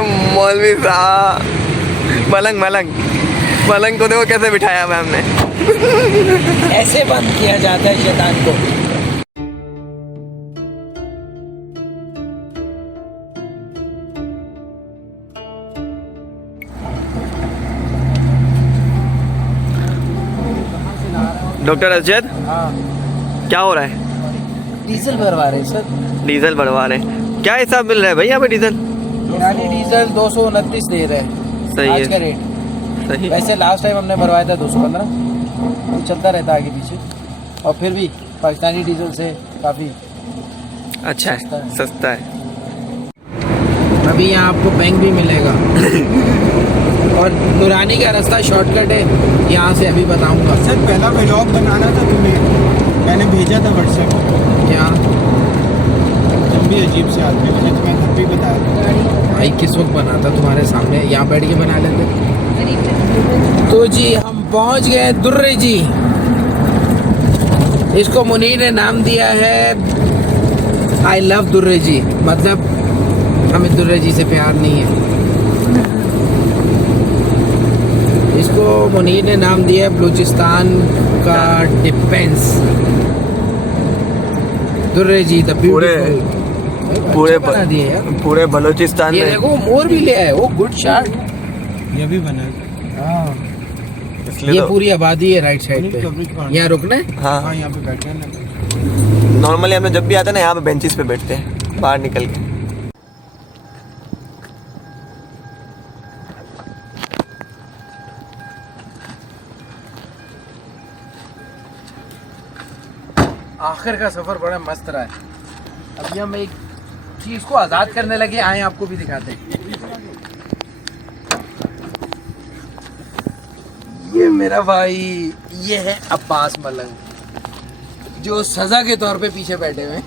मौलवी साहब, मलंग मलंग मलंग को देखो कैसे बिठाया हुआ हमने। ऐसे बंद किया जाता है शैतान को। डॉक्टर अजद, हाँ, क्या हो रहा है? डीजल भरवा रहे सर। डीजल बढ़वा रहे हैं, क्या हिसाब मिल रहा है भाई यहाँ पे डीजल? ईरानी डीजल 229 दे रहे हैं सही आज है, का रेट। सही। वैसे लास्ट टाइम हमने भरवाया था 215, तो चलता रहता आगे पीछे, और फिर भी पाकिस्तानी डीजल से काफ़ी अच्छा है, सस्ता है। अभी यहाँ आपको बैंक भी मिलेगा और नूरानी का रास्ता शॉर्टकट है, यहाँ से अभी बताऊँगा। सर पहला व्लॉग बनाना था तुम्हें, मैंने भेजा था व्हाट्सएप पर। क्या तुम भी अजीब से आदमी, मैंने तुम्हें घर पे बताया था। भाई किस वक्त बना था तुम्हारे सामने, यहाँ बैठ के बना लेते। तो जी हम पहुँच गए दुर्रे जी। इसको मुनीर ने नाम दिया है आई लव दुर्रे जी, मतलब हमें दुर्रे जी से प्यार नहीं है। इसको मुनीर ने नाम दिया है बलूचिस्तान का डिफेंस, दुर्रे जी द पूरे बना दिए यार। पूरे बलूचिस्तान ये में देखो मोर भी ले आए, वो गुड शॉट। ये भी बना है। इसलिए ये तो पूरी आबादी है राइट साइड पे, यहाँ रुकना है। हाँ, हाँ यहाँ पे बैठे हैं ना। नॉर्मली हम लोग जब भी आते हैं ना यहाँ पे बेंचेस पे बैठते हैं बाहर निकल के। आखिर का सफर बड़ा मस्त रहा है। अभी हम एक चीज को आजाद करने लगे, आए आपको भी दिखाते हैं। ये मेरा भाई, ये है अब्बास मलंग, जो सजा के तौर पे पीछे बैठे हुए हैं।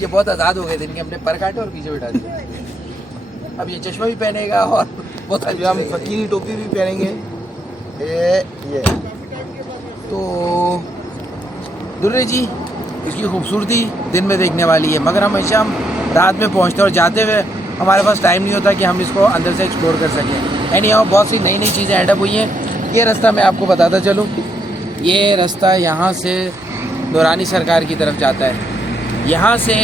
ये बहुत आजाद हो गए थे, इनके अपने पर काटे और पीछे बैठा दिए। अब ये चश्मा भी पहनेगा और बहुत अभी हम फकीरी टोपी भी पहनेंगे। ये तो दुर्रे जी, इसकी खूबसूरती दिन में देखने वाली है, मगर हमेशा हम रात में पहुंचते हैं और जाते हुए हमारे पास टाइम नहीं होता कि हम इसको अंदर से एक्सप्लोर कर सकें। एनी हाउ बहुत सी नई नई चीज़ें ऐड अप हुई हैं। ये रास्ता मैं आपको बताता चलूँ, ये रास्ता यहाँ से नूरानी सरकार की तरफ जाता है। यहाँ से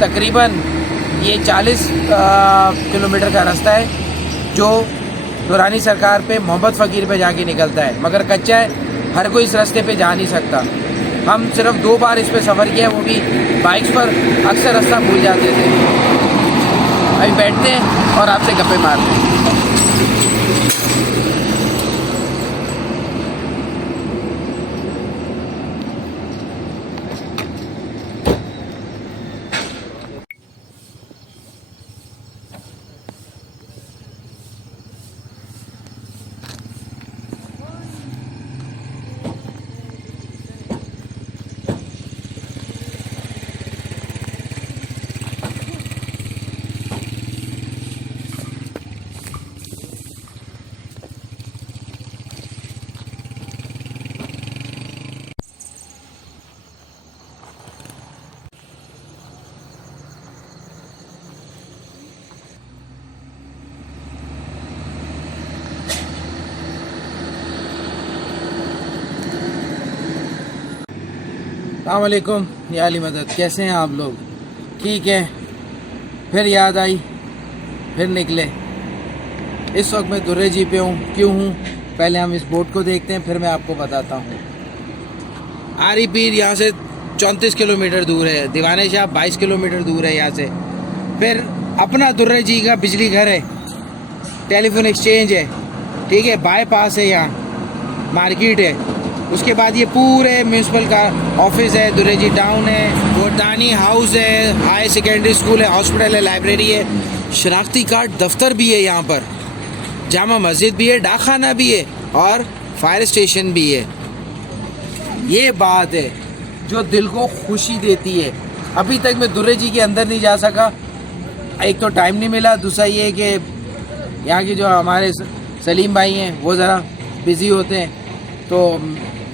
तकरीबन ये 40 किलोमीटर का रास्ता है जो नूरानी सरकार पे मोहम्मद फ़कीर पे जाके निकलता है, मगर कच्चा है, हर कोई इस रास्ते पे जा नहीं सकता। हम सिर्फ 2 बार इस पे सफ़र किया, वो भी बाइक्स पर, अक्सर रास्ता भूल जाते थे। अभी बैठते हैं और आपसे गप्पे मारते हैं। अस्सलाम वालेकुम या अली मदद, कैसे हैं आप लोग? ठीक है, फिर याद आई, फिर निकले। इस वक्त मैं दुर्रे जी पे हूँ। क्यों हूँ, पहले हम इस बोट को देखते हैं, फिर मैं आपको बताता हूँ। आरी पीर यहाँ से 34 किलोमीटर दूर है, दीवाने शाह 22 किलोमीटर दूर है यहाँ से। फिर अपना दुर्रे जी का बिजली घर है, टेलीफोन एक्सचेंज है, ठीक है, बाईपास है, यहाँ मार्केट है। उसके बाद ये पूरे म्यूनसिपल का ऑफिस है, दुर्रे जी टाउन है, बोटानी हाउस है, हाई सेकेंडरी स्कूल है, हॉस्पिटल है, लाइब्रेरी है, शनाख्ती कार्ड दफ्तर भी है यहाँ पर, जामा मस्जिद भी है, डाकखाना भी है और फायर स्टेशन भी है। ये बात है जो दिल को खुशी देती है। अभी तक मैं दुर्रे जी के अंदर नहीं जा सका, एक तो टाइम नहीं मिला, दूसरा ये कि यहाँ के जो हमारे सलीम भाई हैं वो ज़रा बिज़ी होते हैं, तो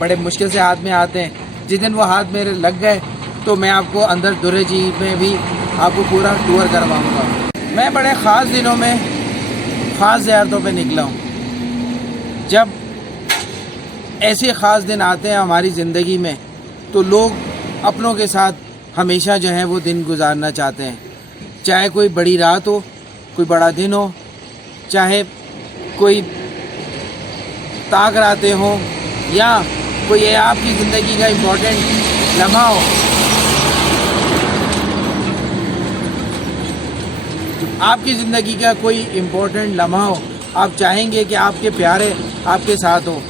बड़े मुश्किल से हाथ में आते हैं। जिस दिन वो हाथ मेरे लग गए तो मैं आपको अंदर दुर्रे जी में भी आपको पूरा टूर करवाऊँगा। मैं बड़े ख़ास दिनों में ख़ास ज़ियारतों पे निकला हूँ। जब ऐसे ख़ास दिन आते हैं हमारी ज़िंदगी में तो लोग अपनों के साथ हमेशा जो है वो दिन गुजारना चाहते हैं। चाहे कोई बड़ी रात हो, कोई बड़ा दिन हो, चाहे कोई ताक रातें हों, या कोई आपकी ज़िंदगी का इम्पोर्टेंट लम्हा हो। आपकी ज़िंदगी का कोई इम्पोर्टेंट लम्हा हो, आप चाहेंगे कि आपके प्यारे आपके साथ हो।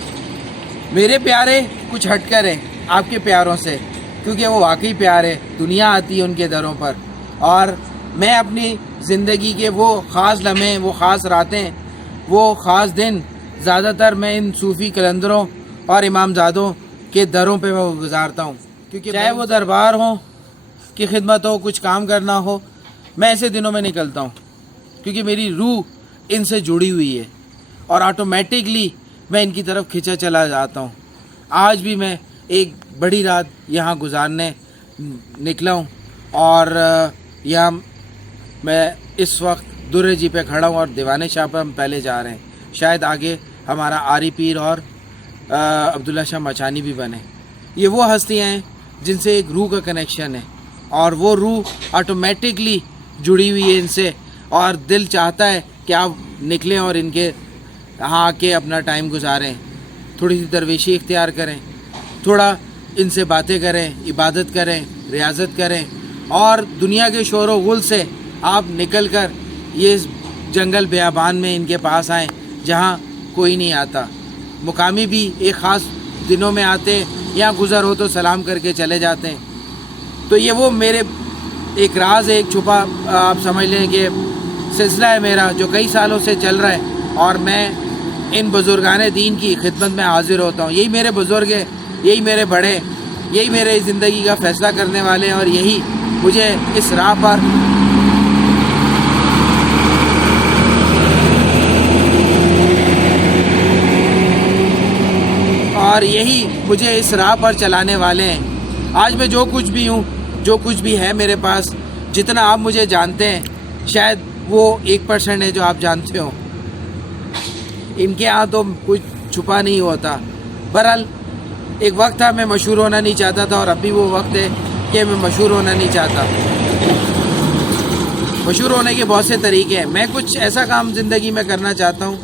मेरे प्यारे कुछ हटकर हैं आपके प्यारों से, क्योंकि वो वाकई प्यार है। दुनिया आती है उनके दरों पर, और मैं अपनी ज़िंदगी के वो ख़ास लम्हे, वो ख़ास रातें, वो ख़ास दिन ज़्यादातर मैं इन सूफ़ी कलंदरों और इमामज़ादों के दरों पे मैं गुजारता हूँ। क्योंकि चाहे वो दरबार हो कि खिदमत हो, कुछ काम करना हो, मैं ऐसे दिनों में निकलता हूँ क्योंकि मेरी रूह इनसे जुड़ी हुई है और ऑटोमेटिकली मैं इनकी तरफ खिंचा चला जाता हूँ। आज भी मैं एक बड़ी रात यहाँ गुजारने निकला हूँ और यहाँ मैं इस वक्त दुर्रे जी पे खड़ा हूँ और दीवाने शाह पर हम पहले जा रहे हैं। शायद आगे हमारा आरी पीर और अब्दुल्ला शाह मचानी भी बने। ये वो हस्तियाँ हैं जिनसे एक रूह का कनेक्शन है और वो रूह ऑटोमेटिकली जुड़ी हुई है इनसे, और दिल चाहता है कि आप निकलें और इनके यहाँ आके अपना टाइम गुजारें, थोड़ी सी दरवेशी इख्तियार करें, थोड़ा इनसे बातें करें, इबादत करें, रियाजत करें, और दुनिया के शोर व गुल से आप निकल कर ये जंगल बियाबान में इनके पास आएँ जहाँ कोई नहीं आता। मुकामी भी एक ख़ास दिनों में आते हैं, यहाँ गुज़र हो तो सलाम करके चले जाते हैं। तो ये वो मेरे एक राज है, एक छुपा आप समझ लें कि सिलसिला है मेरा जो कई सालों से चल रहा है, और मैं इन बुज़ुर्गान दीन की खिदमत में हाजिर होता हूँ। यही मेरे बुज़ुर्ग हैं, यही मेरे बड़े, यही मेरे ज़िंदगी का फ़ैसला करने वाले हैं, और यही मुझे इस राह पर चलाने वाले हैं। आज मैं जो कुछ भी हूँ, जो कुछ भी है मेरे पास, जितना आप मुझे जानते हैं, शायद वो 1% है जो आप जानते हो। इनके यहाँ तो कुछ छुपा नहीं होता। बहरहाल एक वक्त था मैं मशहूर होना नहीं चाहता था, और अभी वो वक्त है कि मैं मशहूर होना नहीं चाहता। मशहूर होने के बहुत से तरीके हैं। मैं कुछ ऐसा काम ज़िंदगी में करना चाहता हूँ,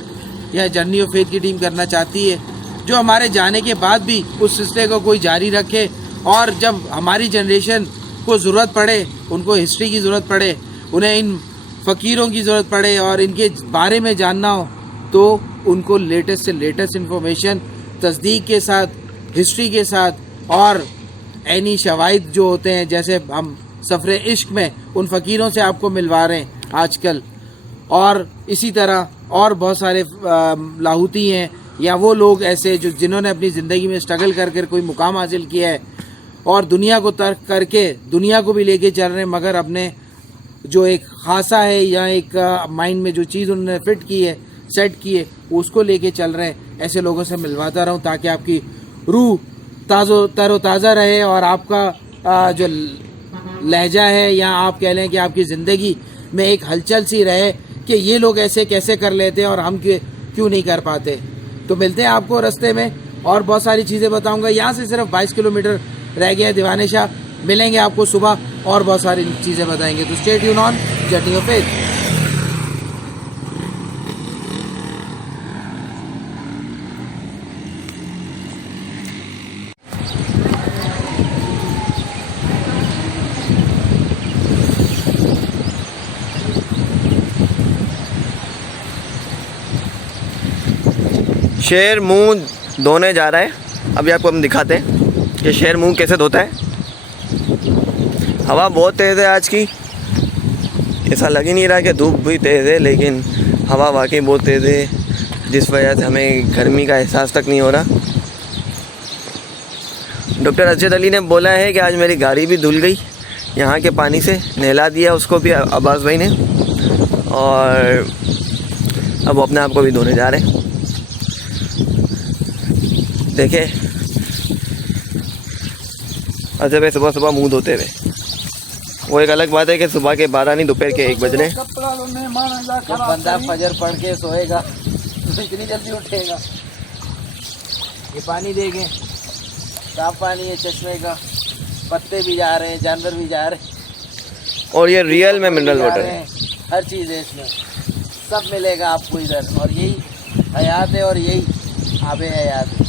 या जर्नी ऑफ फेथ की टीम करना चाहती है, जो हमारे जाने के बाद भी उस सिलसिले को कोई जारी रखे, और जब हमारी जनरेशन को ज़रूरत पड़े, उनको हिस्ट्री की ज़रूरत पड़े, उन्हें इन फ़कीरों की ज़रूरत पड़े और इनके बारे में जानना हो, तो उनको लेटेस्ट से लेटेस्ट इन्फॉर्मेशन तस्दीक के साथ, हिस्ट्री के साथ, और ऐनी शवाहिद जो होते हैं, जैसे हम सफ़र इश्क में उन फ़कीरों से आपको मिलवा रहे हैं आजकल, और इसी तरह और बहुत सारे लाहौती हैं, या वो लोग ऐसे जो जिन्होंने अपनी ज़िंदगी में स्ट्रगल कर कर कोई मुकाम हासिल किया है और दुनिया को तर्क करके दुनिया को भी लेके चल रहे हैं, मगर अपने जो एक खासा है या एक माइंड में जो चीज़ उन्होंने फिट की है, सेट की है, उसको लेके चल रहे हैं। ऐसे लोगों से मिलवाता रहूं ताकि आपकी रूह तरोताज़ा रहे, और आपका जो लहजा है, या आप कह लें कि आपकी ज़िंदगी में एक हलचल सी रहे कि ये लोग ऐसे कैसे कर लेते हैं और हम क्यों नहीं कर पाते। तो मिलते हैं आपको रास्ते में, और बहुत सारी चीज़ें बताऊंगा। यहाँ से सिर्फ 22 किलोमीटर रह गए दीवाने शाह। मिलेंगे आपको सुबह और बहुत सारी चीज़ें बताएंगे। तो stay tune on journey of faith. शेर मुंह धोने जा रहा है। अभी आपको हम दिखाते हैं कि शेर मुंह कैसे धोता है। हवा बहुत तेज़ है आज की, ऐसा लग ही नहीं रहा कि धूप भी तेज़ है, लेकिन हवा वाकई बहुत तेज़ है, जिस वजह से हमें गर्मी का एहसास तक नहीं हो रहा। डॉक्टर अजद अली ने बोला है कि आज मेरी गाड़ी भी धुल गई यहाँ के पानी से, नहला दिया उसको भी अब्बास भाई ने, और अब वो अपने आप को भी धोने जा रहे हैं। देखे अजब है सुबह सुबह मुंह धोते हुए। वो एक अलग बात है कि सुबह के 12 नहीं दोपहर के 1 बज रहे हैं। जब बंदा फजर पढ़ के सोएगा तो इतनी जल्दी उठेगा। ये पानी देखें, साफ पानी है चश्मे का, पत्ते भी जा रहे हैं, जानवर भी जा रहे हैं, और ये रियल में मिनरल जा वाटर रहे है। हैं। हर चीज़ है इसमें, सब मिलेगा आपको इधर, और यही हयात है और यही आबे हयात है।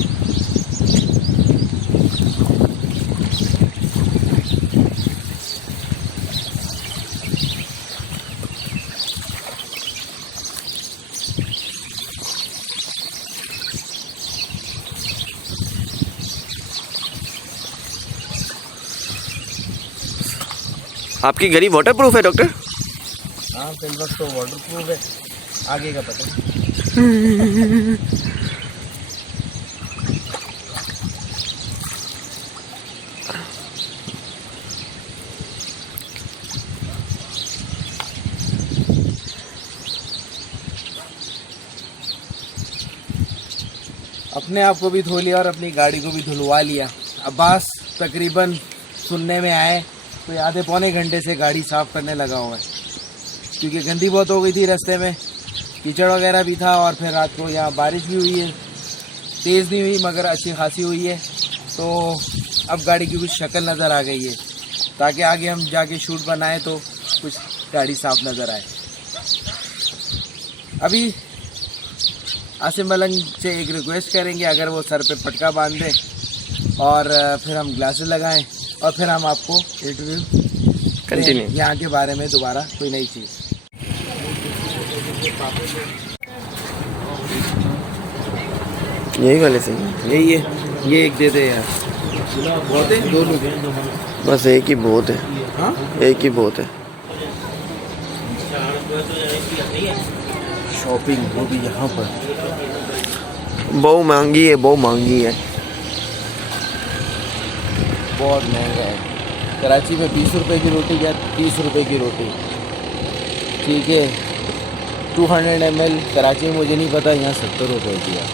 आपकी गाड़ी वाटर प्रूफ है डॉक्टर? हाँ फिलहाल तो वाटर प्रूफ है, आगे का पता नहीं। अपने आप को भी धो लिया और अपनी गाड़ी को भी धुलवा लिया। अब्बास तकरीबन सुनने में आए तो आधे पौने घंटे से गाड़ी साफ़ करने लगा हुआ है, क्योंकि गंदी बहुत हो गई थी रास्ते में, कीचड़ वगैरह भी था, और फिर रात को यहाँ बारिश भी हुई है, तेज़ नहीं हुई मगर अच्छी खासी हुई है। तो अब गाड़ी की कुछ शक्ल नज़र आ गई है, ताकि आगे हम जाके शूट बनाएं तो कुछ गाड़ी साफ़ नज़र आए। अभी आसिम मलंग से एक रिक्वेस्ट करेंगे, अगर वो सर पे पटका बांध दें और फिर हम ग्लासेस लगाएं, और फिर हम आपको इंटरव्यू कंटिन्यू यहाँ के बारे में दोबारा कोई नई चीज़। यही वाले से? यही है, ये एक दे दे यार। बहुत है, दो लोग हैं। बस एक ही बहुत है, हाँ एक ही बहुत है। शॉपिंग वो भी यहाँ पर बहुत महंगी है, बहुत महंगी है। बहुत महंगा है। कराची में 20 रुपए की रोटी या 30 रुपए की रोटी, ठीक है। 200 ml कराची में मुझे नहीं पता, यहाँ 70 रुपए की है।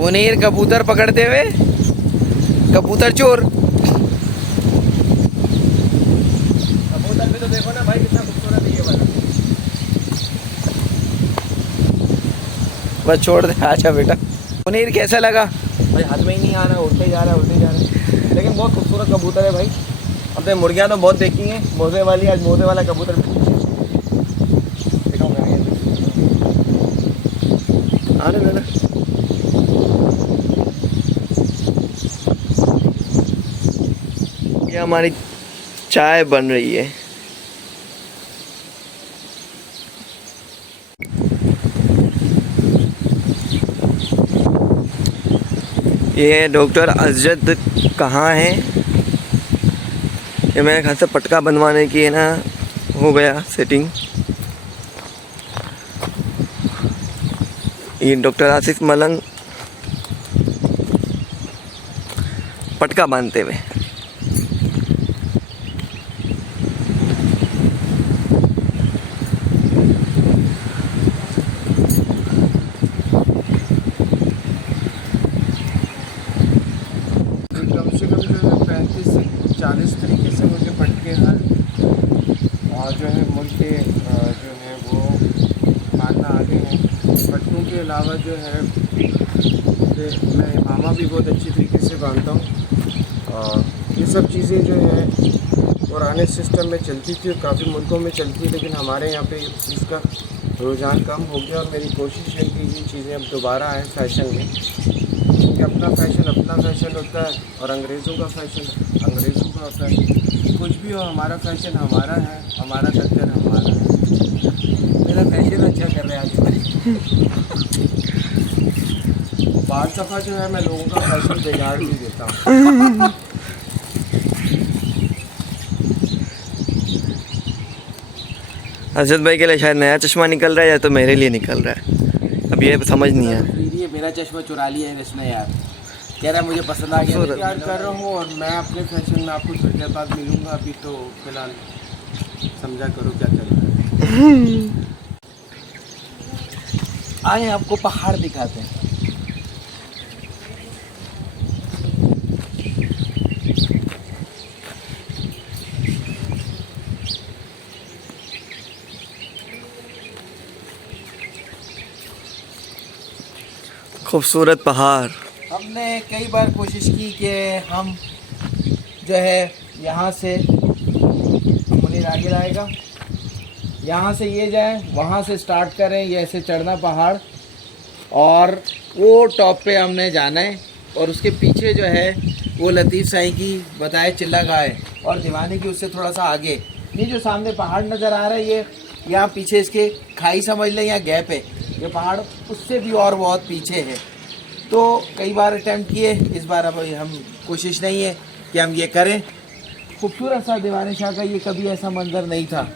मुनीर कबूतर पकड़ते हुए, कबूतर चोर। कबूतर भी तो देखो ना भाई कितना खूबसूरत है ये वाला। बस छोड़ दे, आजा बेटा। मुनीर कैसा लगा? भाई हाथ में ही नहीं आ रहा, उड़ते ही जा रहा है, उड़ते ही जा रहा है, लेकिन बहुत खूबसूरत कबूतर है भाई। अपने मुर्गियाँ तो बहुत देखी हैं, मोजे वाली, आज मोजे वाला कबूतर दिखाऊंगा। आ रहे ना, ये हमारी चाय बन रही है। ये डॉक्टर अजद कहाँ हैं? ये मेरे ख्याल से पटका बनवाने की है ना, हो गया सेटिंग। ये डॉक्टर आसिफ मलंग पटका बांधते हुए। कम से कम जो है 35 से 40 तरीके से मुझे पटके हल और जो है मुर्गे जो है वो मारना आगे हैं। पटकों के अलावा जो है मैं इमामा भी बहुत अच्छी तरीके से बांधता हूँ। और ये सब चीज़ें जो है पुराने सिस्टम में चलती थी और काफ़ी मुल्कों में चलती है, लेकिन हमारे यहाँ पे इस चीज़ का रुझान कम हो गया। और मेरी कोशिश है कि ये चीज़ें अब दोबारा आए फैशन में, क्योंकि अपना फैशन होता है और अंग्रेज़ों का फैशन अंग्रेज़ों का होता है। कुछ भी हो, हमारा फैशन हमारा है, हमारा कल्चर हमारा है। मेरा फैशन अच्छा कर रहे हैं आज भाई। बाद दफ़ा जो है मैं लोगों का फैशन बिगाड़ भी देता हूँ। अजद भाई के लिए शायद नया चश्मा निकल रहा है या तो मेरे लिए निकल रहा है, अब ये समझ नहीं है। ये मेरा चश्मा चुरा लिया है इसने यार, कह रहा है मुझे पसंद आ गया। प्यार कर रहा हूँ और मैं अपने फैशन में आपको थोड़ी देर बाद मिलूँगा। अभी तो फिलहाल समझा करो क्या चल रहा है। आए आपको पहाड़ दिखाते हैं। खूबसूरत पहाड़। हमने कई बार कोशिश की कि हम जो है यहाँ से मुनीर आगे लाएगा, यहाँ से ये जाए, वहाँ से स्टार्ट करें, ये ऐसे चढ़ना पहाड़ और वो टॉप पे हमने जाना है। और उसके पीछे जो है वो लतीफ़ साईं की बताए चिल्ला गाह है और दीवाने की उससे थोड़ा सा आगे। ये जो सामने पहाड़ नज़र आ रहा है, ये यहाँ पीछे इसके खाई समझ लें, यहाँ गैप है। ये पहाड़ उससे भी और बहुत पीछे है। तो कई बार अटैम्प्ट किए, इस बार अब हम कोशिश नहीं है कि हम ये करें। खूबसूरत सा दीवाने शाह का ये कभी ऐसा मंजर नहीं था।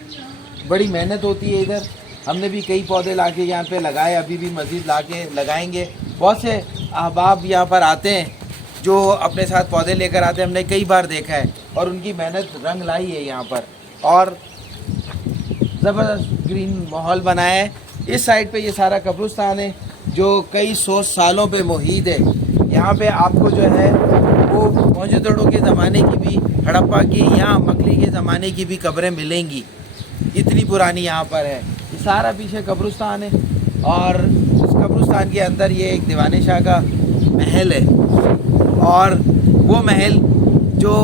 बड़ी मेहनत होती है इधर। हमने भी कई पौधे लाके यहाँ पे लगाए, अभी भी मज़ीद लाके लगाएंगे। बहुत से अहबाब यहाँ पर आते हैं जो अपने साथ पौधे लेकर आते हैं, हमने कई बार देखा है और उनकी मेहनत रंग लाई है यहाँ पर। और ज़बरदस्त ग्रीन माहौल बनाया है। इस साइड पे ये सारा कब्रिस्तान है जो कई सौ सालों पे मुहीद है। यहाँ पे आपको जो है वो मौजूदों के ज़माने की भी, हड़प्पा की, यहाँ मकली के ज़माने की भी कब्रें मिलेंगी, इतनी पुरानी यहाँ पर है। ये सारा पीछे कब्रिस्तान है और उस कब्रिस्तान के अंदर ये एक दीवाने शाह का महल है। और वो महल जो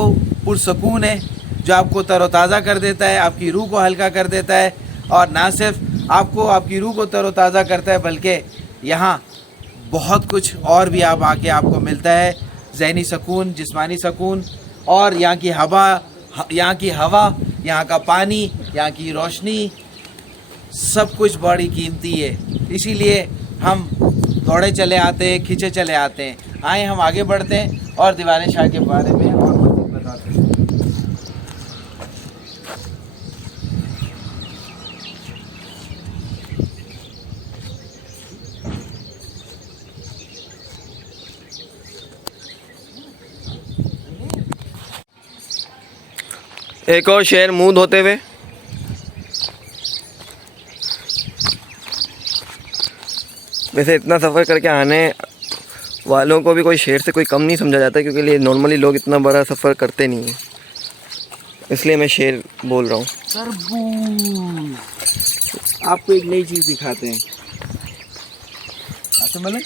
पुरसकून है, जो आपको तरोताज़ा कर देता है, आपकी रूह को हल्का कर देता है। और ना सिर्फ आपको आपकी रूह को तरोताज़ा करता है, बल्कि यहाँ बहुत कुछ और भी आप आके आपको मिलता है। ज़हनी सुकून, जिस्मानी सुकून, और यहाँ की हवा, यहाँ का पानी, यहाँ की रोशनी, सब कुछ बड़ी कीमती है। इसीलिए हम दौड़े चले आते हैं, खींचे चले आते हैं। आए हम आगे बढ़ते हैं और दीवाने शाह के बारे में और मज़ीद बताते हैं। एक और शेर मुंह धोते हुए। वैसे इतना सफ़र करके आने वालों को भी कोई शेर से कोई कम नहीं समझा जाता, क्योंकि ये नॉर्मली लोग इतना बड़ा सफ़र करते नहीं हैं, इसलिए मैं शेर बोल रहा हूँ। तरबूज। आपको एक नई चीज़ दिखाते हैं। अच्छा मतलब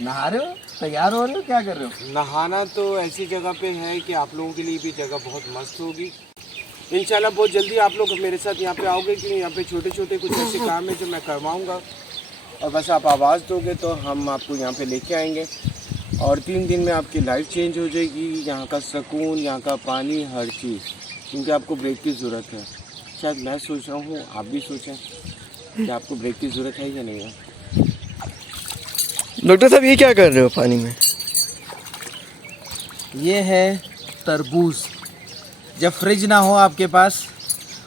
नहा रहे हो, तैयार हो रहे हो, क्या कर रहे हो? नहाना तो ऐसी जगह पे है कि आप लोगों के लिए भी जगह बहुत मस्त होगी। इंशाल्लाह बहुत जल्दी आप लोग मेरे साथ यहाँ पे आओगे, कि यहाँ पे छोटे छोटे कुछ ऐसे काम है जो मैं करवाऊँगा, और बस आप आवाज़ दोगे तो हम आपको यहाँ पे लेके आएंगे, और 3 दिन में आपकी लाइफ चेंज हो जाएगी। यहाँ का सुकून, यहाँ का पानी, हर चीज़, क्योंकि आपको ब्रेक की ज़रूरत है। शायद मैं सोच रहा हूँ, आप भी सोचें कि आपको ब्रेक की ज़रूरत है या नहीं है। डॉक्टर साहब ये क्या कर रहे हो पानी में? ये है तरबूज। जब फ्रिज ना हो आपके पास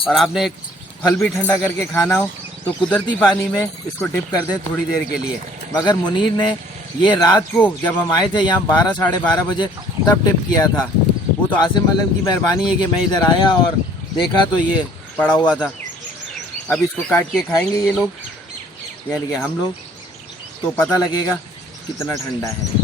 और आपने एक फल भी ठंडा करके खाना हो तो कुदरती पानी में इसको डिप कर दे थोड़ी देर के लिए। मगर मुनीर ने ये रात को जब हम आए थे यहाँ 12 साढ़े 12 बजे तब डिप किया था। वो तो आसिम मलम की मेहरबानी है कि मैं इधर आया और देखा तो ये पड़ा हुआ था। अब इसको काट के खाएंगे ये लोग, यानी कि हम लोग, तो पता लगेगा कितना ठंडा है।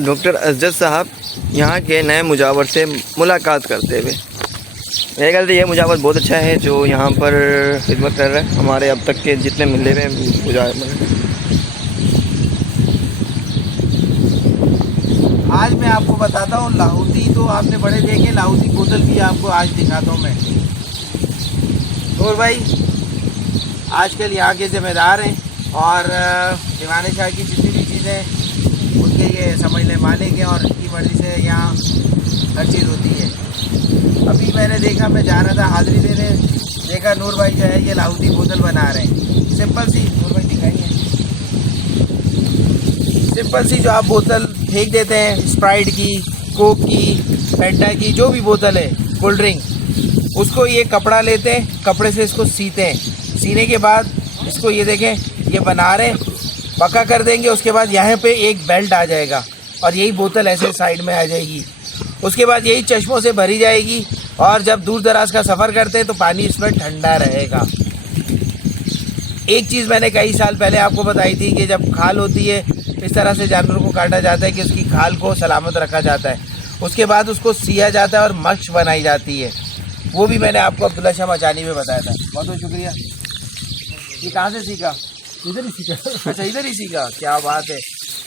डॉक्टर असजद साहब यहाँ के नए मुजावर से मुलाकात करते हुए, मेरे ख्याल से ये मुजावर बहुत अच्छा है जो यहाँ पर खिदमत कर रहा है हमारे अब तक के जितने मिले हुए मुजावर। आज मैं आपको बताता हूँ, लाहौती तो आपने बड़े देखे, लाहौती बोतल भी आपको आज दिखाता हूँ मैं। और भाई आजकल यहाँ के ज़िम्मेदार हैं और दीवाने शाह की जितनी भी चीज़ें उनके ये समझ लें मालिक हैं, और इनकी मर्ज़ी से यहाँ हर चीज़ होती है। अभी मैंने देखा, मैं जा रहा था हाज़िरी देने, देखा नूर भाई जो है ये लाहौती बोतल बना रहे हैं। सिंपल सी, नूर भाई दिखाइए, सिंपल सी जो आप बोतल फेंक देते हैं, स्प्राइट की, कोक की, फैंटा की, जो भी बोतल है, कोल्ड ड्रिंक, उसको ये कपड़ा लेते हैं, कपड़े से इसको सीते हैं। सीने के बाद इसको ये देखें, ये बना रहे हैं, पक्का कर देंगे। उसके बाद यहाँ पे एक बेल्ट आ जाएगा और यही बोतल ऐसे साइड में आ जाएगी। उसके बाद यही चश्मों से भरी जाएगी, और जब दूर दराज का सफ़र करते हैं तो पानी इसमें ठंडा रहेगा। एक चीज़ मैंने कई साल पहले आपको बताई थी कि जब खाल होती है इस तरह से जानवरों को काटा जाता है कि उसकी खाल को सलामत रखा जाता है। उसके बाद उसको सिया जाता है और मक्ष बनाई जाती है। वो भी मैंने आपको अब्दुल्ला शाह मचानी में बताया था। बहुत बहुत शुक्रिया। ये कहाँ से सीखा? इधर ही सीखा। अच्छा, इधर ही सीखा, क्या बात है।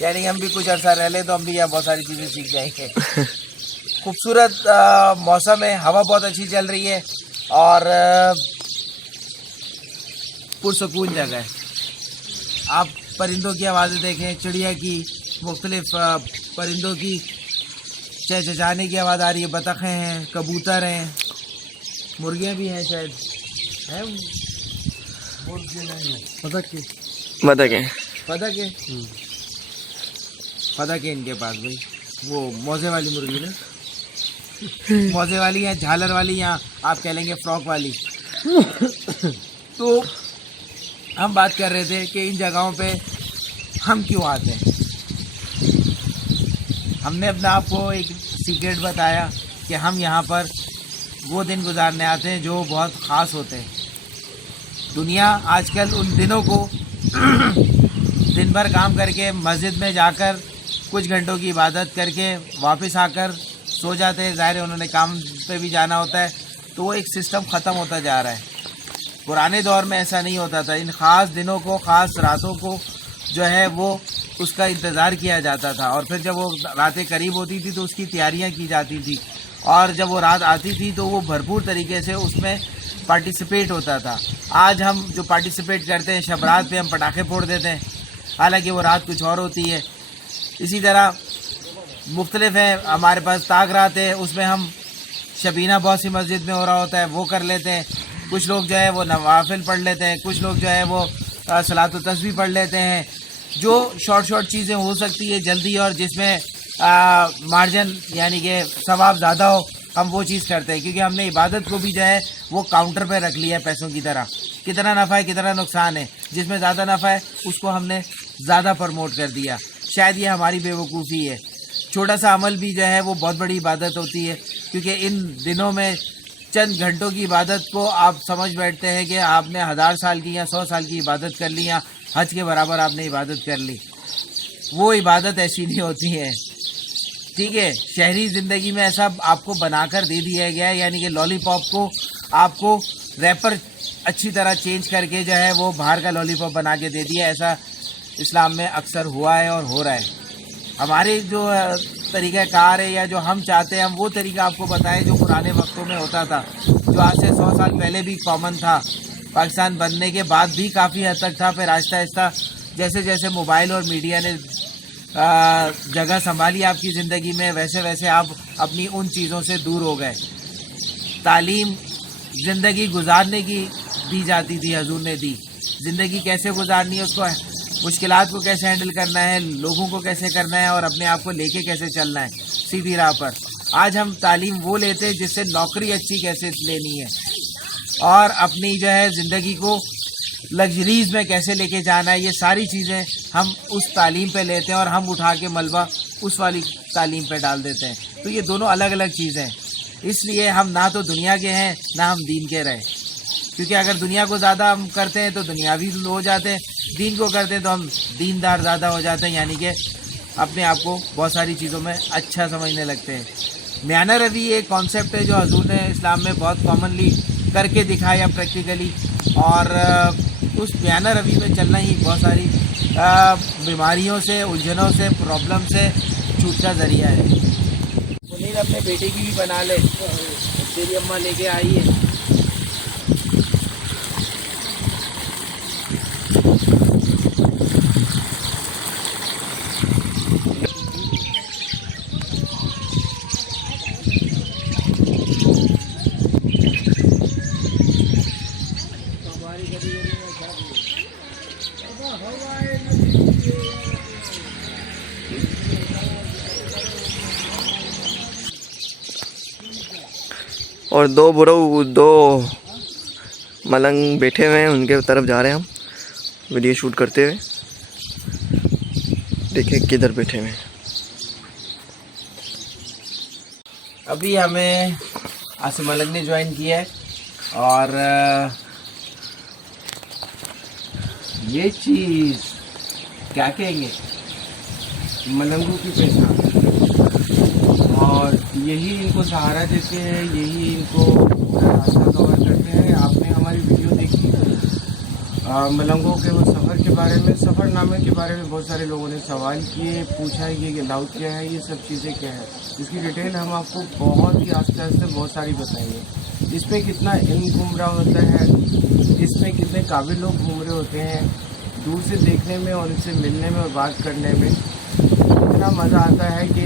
यानी हम भी कुछ अर्सा रह लें तो हम भी यहाँ बहुत सारी चीज़ें सीख जाएंगे। खूबसूरत मौसम है, हवा बहुत अच्छी चल रही है और पुरसकून जगह है। आप परिंदों की आवाज़ें देखें, चिड़िया की, मुख्तलिफ परिंदों की चहचहाने की आवाज़ आ रही है। बतखें हैं, कबूतर हैं, मुर्गियाँ भी हैं, शायद हैं, मुर्गी नहीं है, बतख है, बतख है इनके पास भाई। वो मौजे वाली मुर्गी ना, मौजे वाली या झालर वाली, या आप कह लेंगे फ्रॉक वाली। तो हम बात कर रहे थे कि इन जगहों पे हम क्यों आते हैं। हमने अपने आप को एक सीक्रेट बताया कि हम यहाँ पर वो दिन गुजारने आते हैं जो बहुत ख़ास होते हैं। दुनिया आजकल उन दिनों को दिन भर काम करके मस्जिद में जाकर कुछ घंटों की इबादत करके वापस आकर सो जाते हैं। ज़ाहिर है उन्होंने काम पे भी जाना होता है, तो वो एक सिस्टम ख़त्म होता जा रहा है। पुराने दौर में ऐसा नहीं होता था। इन ख़ास दिनों को, ख़ास रातों को जो है वो उसका इंतज़ार किया जाता था, और फिर जब वो रातें करीब होती थी तो उसकी तैयारियां की जाती थी, और जब वो रात आती थी तो वो भरपूर तरीके से उसमें पार्टिसिपेट होता था। आज हम जो पार्टिसिपेट करते हैं, शब रात पे हम पटाखे फोड़ देते हैं, हालांकि वो रात कुछ और होती है। इसी तरह मुख्तलिफ है हमारे पास ताक रात है, उसमें हम शबीना बहुत सी मस्जिद में हो रहा होता है, वो कर लेते हैं। कुछ लोग जो है वो नवाफिल पढ़ लेते हैं, कुछ लोग जो है वो सलात व तस्बीह पढ़ लेते हैं। जो शॉर्ट चीज़ें हो सकती है जल्दी और जिसमें मार्जिन यानी कि सवाब ज़्यादा हो, हम वो चीज़ करते हैं, क्योंकि हमने इबादत को भी जो है वो काउंटर पे रख लिया है पैसों की तरह। कितना नफ़ा है कितना नुकसान है, जिसमें ज़्यादा नफ़ा है उसको हमने ज़्यादा प्रमोट कर दिया। शायद ये हमारी बेवकूफ़ी है। छोटा सा अमल भी जो है वो बहुत बड़ी इबादत होती है, क्योंकि इन दिनों में चंद घंटों की इबादत को आप समझ बैठते हैं कि आपने 1000 साल की या 100 साल की इबादत कर ली या हज के बराबर आपने इबादत कर ली। वो इबादत ऐसी नहीं होती है, ठीक है। शहरी ज़िंदगी में ऐसा आपको बनाकर दे दिया गया है, यानी कि लॉलीपॉप को आपको रैपर अच्छी तरह चेंज करके जो है वो बाहर का लॉलीपॉप बना के दे दिया। ऐसा इस्लाम में अक्सर हुआ है और हो रहा है। हमारे जो तरीक़ाकार है या जो हम चाहते हैं, हम वो तरीका आपको बताएं जो पुराने वक्तों में होता था, जो आज से 100 साल पहले भी कॉमन था, पाकिस्तान बनने के बाद भी काफ़ी हद तक था। फिर आहिस्ता आहिस्ता जैसे जैसे मोबाइल और मीडिया ने जगह संभाली आपकी ज़िंदगी में, वैसे वैसे आप अपनी उन चीज़ों से दूर हो गए। तालीम ज़िंदगी गुजारने की दी जाती थी, हजूर ने दी। ज़िंदगी कैसे गुजारनी है, उसको मुश्किलात को कैसे हैंडल करना है, लोगों को कैसे करना है और अपने आप को लेके कैसे चलना है सीधी राह पर। आज हम तालीम वो लेते हैं जिससे नौकरी अच्छी कैसे लेनी है और अपनी जो है ज़िंदगी को लग्जरीज़ में कैसे लेके जाना है। ये सारी चीज़ें हम उस तालीम पे लेते हैं और हम उठा के मलबा उस वाली तालीम पे डाल देते हैं। तो ये दोनों अलग अलग चीज़ें हैं। इसलिए हम ना तो दुनिया के हैं ना हम दीन के रहे, क्योंकि अगर दुनिया को ज़्यादा हम करते हैं तो दुनियावी हो जाते हैं, दीन को करते हैं तो हम दीनदार ज़्यादा हो जाते हैं, यानी कि अपने आप को बहुत सारी चीज़ों में अच्छा समझने लगते हैं। म्याना रवि एक कॉन्सेप्ट है जो हजूर ने इस्लाम में बहुत कॉमनली करके दिखाया प्रैक्टिकली, और उस म्याना रवि में चलना ही बहुत सारी बीमारियों से, उलझनों से, प्रॉब्लम से छूट का ज़रिया है। मुनीर अपने बेटे की भी बना ले, तेरी अम्मा लेके आई है। और दो मलंग बैठे हुए हैं, उनके तरफ जा रहे हैं हम वीडियो शूट करते हुए। देखिए किधर बैठे हुए हैं। अभी हमें आसिम मलंग ने ज्वाइन किया है और ये चीज़ क्या कहेंगे, मलंगों की पहचान, और यही इनको सहारा देते हैं, यही इनको रास्ता कवर करते हैं। आपने हमारी वीडियो देखी मलंगों के वो सफ़र के बारे में, सफ़रनामे के बारे में बहुत सारे लोगों ने सवाल किए, पूछा ये लाउड क्या है, ये सब चीज़ें क्या है। इसकी डिटेल हम आपको बहुत ही आस्ते आस्ते बहुत सारी बताएंगे। इसमें कितना इल्म घूम रहा होता है, इसमें कितने काबिल लोग घूम रहे होते हैं, दूर से देखने में और इनसे मिलने में और बात करने में इतना मज़ा आता है कि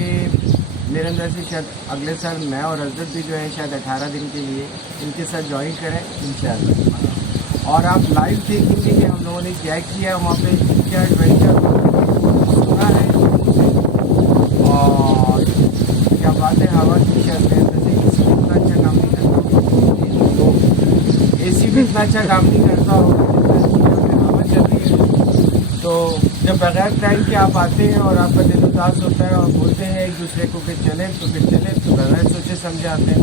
मेरे अंदर से शायद अगले साल मैं और हजरत भी जो है शायद 18 दिन के लिए इनके साथ ज्वाइन करें इंशाअल्लाह। और आप लाइव देखेंगे कि हम लोगों ने क्या किया वहाँ पे, क्या एडवेंचर सुना है और क्या बात है। हवा की शर्त है, जैसे एसी भी इतना अच्छा काम नहीं करता, तो एसी भी इतना अच्छा काम नहीं करता होगा जितना हवा चल रही है। तो जब बगैर टाइम के आप आते हैं और आपका दिल उदास होता है और बोलते हैं एक दूसरे को कि चलें तो फिर चलें, तो बगैर सोचे समझे आते हैं।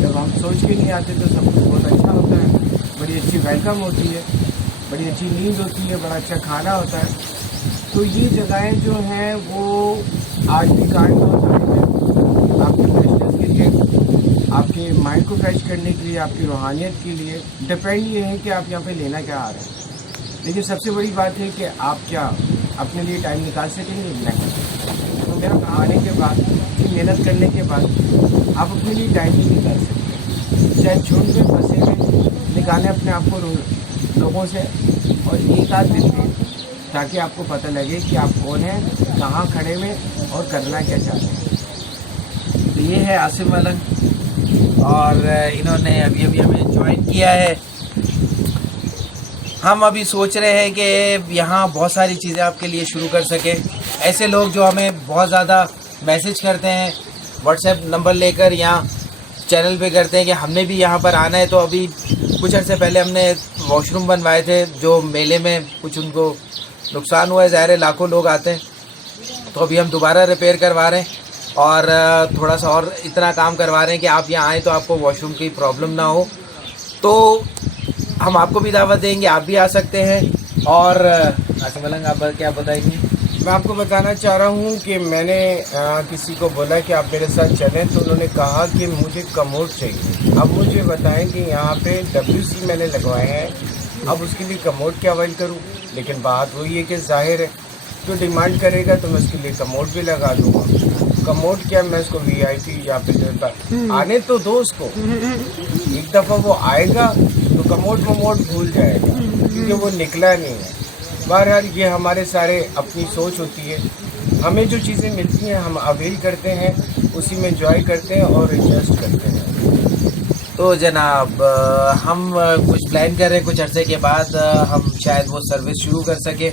जब हम सोच के नहीं आते तो सब कुछ बहुत अच्छा होता है, बड़ी अच्छी वेलकम होती है, बड़ी अच्छी नींद होती है, बड़ा अच्छा खाना होता है। तो ये जगहें जो हैं वो आज भी कायम होती हैं आपकी फ्रेशनेस के लिए, आपके माइंड को फ्रेश करने के लिए, आपकी रूहानियत के लिए। डिपेंड ये है कि आप यहाँ पे लेना क्या आ रहे हैं। लेकिन सबसे बड़ी बात है कि आप क्या अपने लिए टाइम निकाल सकेंगे नहीं। तो मेरा आने के बाद, मेहनत करने के बाद आप अपने लिए टाइम नहीं निकाल सकते, चाहे झुंड में फंसे हुए निकालें अपने आप को लोगों से और एक आध दिन में, ताकि आपको पता लगे कि आप कौन हैं, कहाँ खड़े हुए और करना क्या चाहते हैं। तो ये है आसिम मलंग और इन्होंने अभी हमें ज्वाइन किया है हम अभी सोच रहे हैं कि यहाँ बहुत सारी चीज़ें आपके लिए शुरू कर सके। ऐसे लोग जो हमें बहुत ज़्यादा मैसेज करते हैं व्हाट्सएप नंबर लेकर या चैनल पे करते हैं कि हमने भी यहाँ पर आना है, तो अभी कुछ अर्से पहले हमने वॉशरूम बनवाए थे जो मेले में कुछ उनको नुकसान हुआ है, ज़ाहिर है लाखों लोग आते हैं, तो अभी हम दोबारा रिपेयर करवा रहे हैं और थोड़ा सा और इतना काम करवा रहे हैं कि आप यहाँ आएँ तो आपको वॉशरूम की प्रॉब्लम ना हो। तो हम आपको भी दावत देंगे, आप भी आ सकते हैं। और आसिम मलंग आप क्या बताएंगे? मैं आपको बताना चाह रहा हूँ कि मैंने किसी को बोला कि आप मेरे साथ चलें, तो उन्होंने कहा कि मुझे कमोड चाहिए। अब मुझे बताएं कि यहाँ पे WC मैंने लगवाए हैं, अब उसके लिए कमोड क्या अवेल करूँ? लेकिन बात वही है कि जाहिर है जो डिमांड करेगा तो मैं उसके लिए कमोड भी लगा दूँगा। कमोड क्या, मैं उसको VIP या फिर आने तो दो उसको, एक दफ़ा वो आएगा तो कमोड वमोड भूल जाएगा क्योंकि वो निकला नहीं है। बहरहाल ये हमारे सारे अपनी सोच होती है, हमें जो चीज़ें मिलती हैं हम अवेल करते हैं, उसी में एंजॉय करते हैं और एडजस्ट करते हैं। तो जनाब हम कुछ प्लान कर रहे हैं, कुछ अरसे के बाद हम शायद वो सर्विस शुरू कर सके,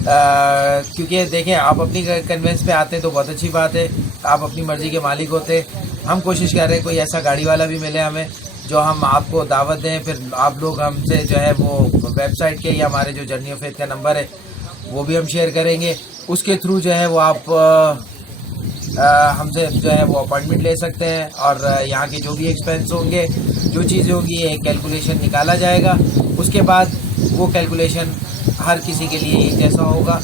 क्योंकि देखें आप अपनी कन्वेंस पे आते हैं तो बहुत अच्छी बात है, आप अपनी मर्ज़ी के मालिक होते। हम कोशिश कर रहे हैं कोई ऐसा गाड़ी वाला भी मिले हमें जो हम आपको दावत दें, फिर आप लोग हमसे जो है वो वेबसाइट के या हमारे जो जर्नी ऑफ फेथ का नंबर है वो भी हम शेयर करेंगे, उसके थ्रू जो है वो आप हमसे जो है वो अपॉइंटमेंट ले सकते हैं और यहाँ के जो भी एक्सपेंस होंगे, जो चीज़ें होंगी, एक कैलकुलेशन निकाला जाएगा। उसके बाद वो कैलकुलेशन हर किसी के लिए एक जैसा होगा।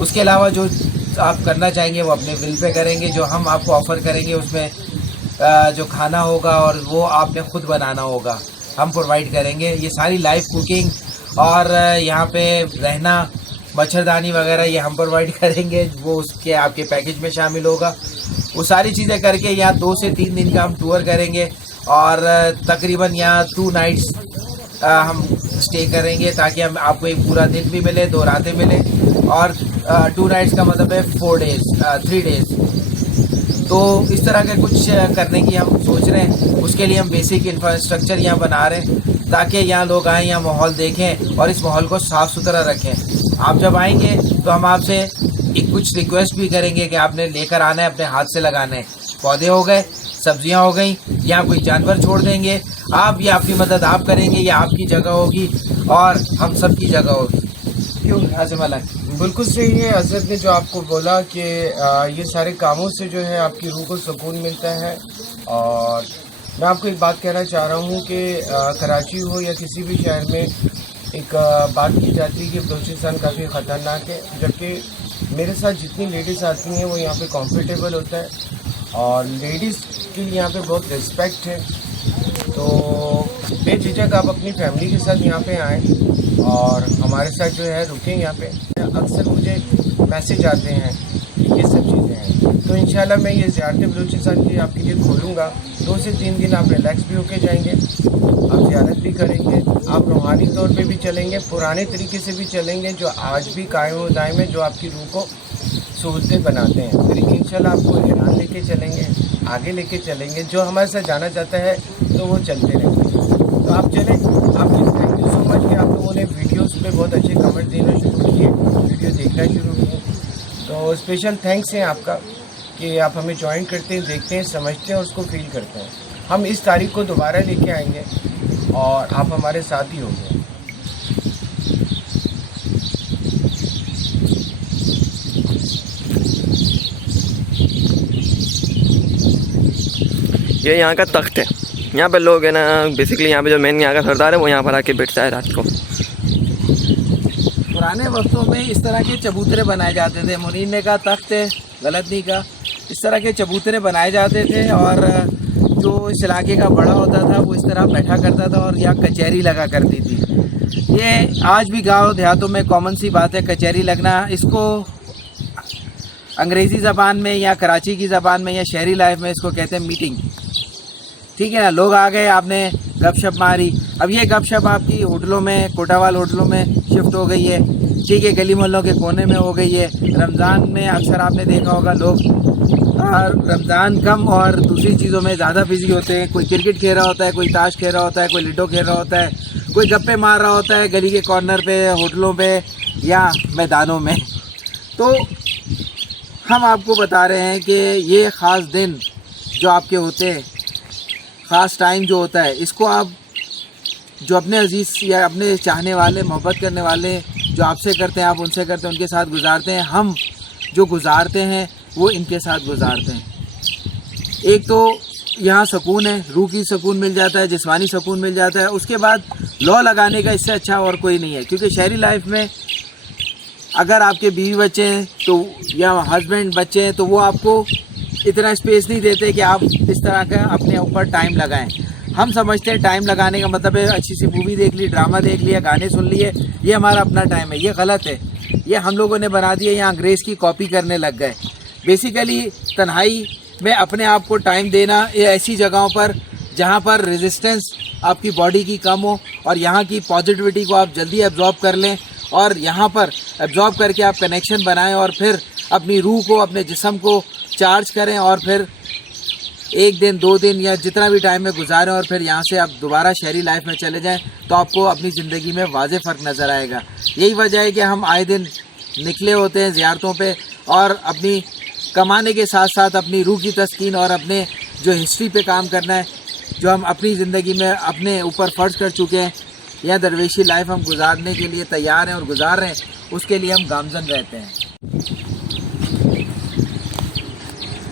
उसके अलावा जो आप करना चाहेंगे वो अपने बिल पे करेंगे, जो हम आपको ऑफ़र करेंगे उसमें जो खाना होगा और वो आपने ख़ुद बनाना होगा, हम प्रोवाइड करेंगे। ये सारी लाइव कुकिंग और यहाँ पे रहना, मच्छरदानी वगैरह ये हम प्रोवाइड करेंगे, वो उसके आपके पैकेज में शामिल होगा। वो सारी चीज़ें करके यहाँ 2 से 3 दिन का हम टूर करेंगे और तकरीबन यहाँ 2 नाइट्स हम स्टे करेंगे ताकि हम आपको एक पूरा दिन भी मिले, 2 रातें मिले और 2 नाइट्स का मतलब है 3 डेज़। तो इस तरह के कुछ करने की हम सोच रहे हैं। उसके लिए हम बेसिक इंफ्रास्ट्रक्चर यहाँ बना रहे हैं ताकि यहाँ लोग आएँ, यहाँ माहौल देखें और इस माहौल को साफ़ सुथरा रखें। आप जब आएंगे तो हम आपसे एक कुछ रिक्वेस्ट भी करेंगे कि आपने लेकर आना है, अपने हाथ से लगाना है। पौधे हो गए, सब्जियां हो गई, या कोई जानवर छोड़ देंगे आप, या अपनी मदद आप करेंगे, या आपकी जगह होगी और हम सब की जगह होगी। क्यों आसिम मलंग? बिल्कुल सही है हज़रत ने जो आपको बोला कि ये सारे कामों से जो है आपकी रूह को सुकून मिलता है। और मैं आपको एक बात कहना चाह रहा हूँ कि कराची हो या किसी भी शहर में एक बात की जाती है कि बलूचिस्तान काफ़ी ख़तरनाक है, जबकि मेरे साथ जितनी लेडीज़ आती हैं वो यहाँ पे कंफर्टेबल होता है और लेडीज़ के लिए यहाँ पे बहुत रिस्पेक्ट है। तो बेझिझक आप अपनी फैमिली के साथ यहाँ पे आएँ और हमारे साथ जो है रुकें यहाँ पे। अक्सर मुझे मैसेज आते हैं ये सब चीज़ें हैं, तो इंशाल्लाह मैं ये ज़ियारत बलूचिस्तान की आपके लिए खोलूँगा। 2 से 3 दिन आप रिलैक्स भी होके जाएंगे, आप ज़ियारत भी करेंगे, आप रूहानी तौर पे भी चलेंगे, पुराने तरीके से भी चलेंगे जो आज भी कायम व दायम है, जो आपकी रूह को सहूलतें बनाते हैं। फिर इंशाल्लाह आपको ईरान लेके चलेंगे, आगे लेके चलेंगे। जो हमारे साथ जाना चाहता है तो वो चलते रहेंगे। तो आप चलें। आपकी थैंक यू सो मच कि आप लोगों ने वीडियोस पे बहुत अच्छे कमेंट देना शुरू किए, वीडियो देखना शुरू किए। तो स्पेशल थैंक्स है आपका कि आप हमें ज्वाइन करते हैं, देखते हैं, समझते हैं और उसको फील करते हैं। हम इस तारीख को दोबारा लेके आएंगे और आप हमारे साथ ही होंगे। ये यहाँ का तख्त है, यहाँ पे लोग है ना, बेसिकली यहाँ पे जो मेन यहाँ का सरदार है वो यहाँ पर आके बैठता है रात को। पुराने वक्तों में इस तरह के चबूतरे बनाए जाते थे। मुनीर ने कहा तख्त है, गलत नहीं कहा। इस तरह के चबूतरे बनाए जाते थे और जो इस इलाके का बड़ा होता था वो इस तरह बैठा करता था और यहाँ कचहरी लगा करती थी। ये आज भी गाँव देहातों में कॉमन सी बात है कचहरी लगना। इसको अंग्रेज़ी ज़बान में या कराची की ज़बान में या शहरी लाइफ में इसको कहते हैं मीटिंग। ठीक है ना, लोग आ गए, आपने गपशप मारी। अब ये गपशप आपकी होटलों में, कोटावाल होटलों में शिफ्ट हो गई है, ठीक है, गली मोहल्लों के कोने में हो गई है। रमज़ान में अक्सर आपने देखा होगा लोग रमज़ान कम और दूसरी चीज़ों में ज़्यादा बिजी होते हैं। कोई क्रिकेट खेल रहा होता है, कोई ताश खेल रहा होता है, कोई लूडो खेल रहा होता है, कोई गप्पे मार रहा होता है गली के कॉर्नर पे, होटलों पे या मैदानों में। तो हम आपको बता रहे हैं कि ये ख़ास दिन जो आपके होते हैं, ख़ास टाइम जो होता है, इसको आप जो अपने अजीज़ या अपने चाहने वाले, मोहब्बत करने वाले जो आपसे करते हैं, आप उनसे करते हैं, उनके साथ गुजारते हैं। हम जो गुजारते हैं वो इनके साथ गुजारते हैं। एक तो यहाँ सुकून है, रूह की सुकून मिल जाता है, जिस्मानी सुकून मिल जाता है। उसके बाद लौ लगाने का इससे अच्छा और कोई नहीं है, क्योंकि शहरी लाइफ में अगर आपके बीवी बच्चे हैं तो या हस्बैंड बच्चे हैं तो वो आपको इतना स्पेस नहीं देते कि आप इस तरह का अपने ऊपर टाइम लगाएं। हम समझते हैं टाइम लगाने का मतलब है अच्छी सी मूवी देख ली, ड्रामा देख लिया, गाने सुन लिए, ये हमारा अपना टाइम है। ये गलत है, ये हम लोगों ने बना दिया, यहाँ अंग्रेज़ की कॉपी करने लग गए। बेसिकली तन्हाई में अपने आप को टाइम देना, ये ऐसी जगहों पर जहाँ पर रेजिस्टेंस आपकी बॉडी की कम हो और यहाँ की पॉजिटिविटी को आप जल्दी एब्जॉर्ब कर लें और यहाँ पर एब्जॉर्ब करके आप कनेक्शन बनाएं और फिर अपनी रूह को, अपने जिस्म को चार्ज करें और फिर 1 दिन 2 दिन या जितना भी टाइम में गुजारें और फिर यहाँ से आप दोबारा शहरी लाइफ में चले जाएं तो आपको अपनी ज़िंदगी में वाज़े फ़र्क नज़र आएगा। यही वजह है कि हम आए दिन निकले होते हैं ज़ियारतों पे और अपनी कमाने के साथ साथ अपनी रूह की तस्कीन और अपने जो हिस्ट्री पे काम करना है, जो हम अपनी ज़िंदगी में अपने ऊपर फ़र्ज कर चुके हैं, यह दरवेशी लाइफ हम गुजारने के लिए तैयार हैं और गुजार रहे हैं, उसके लिए हम गामजन रहते हैं।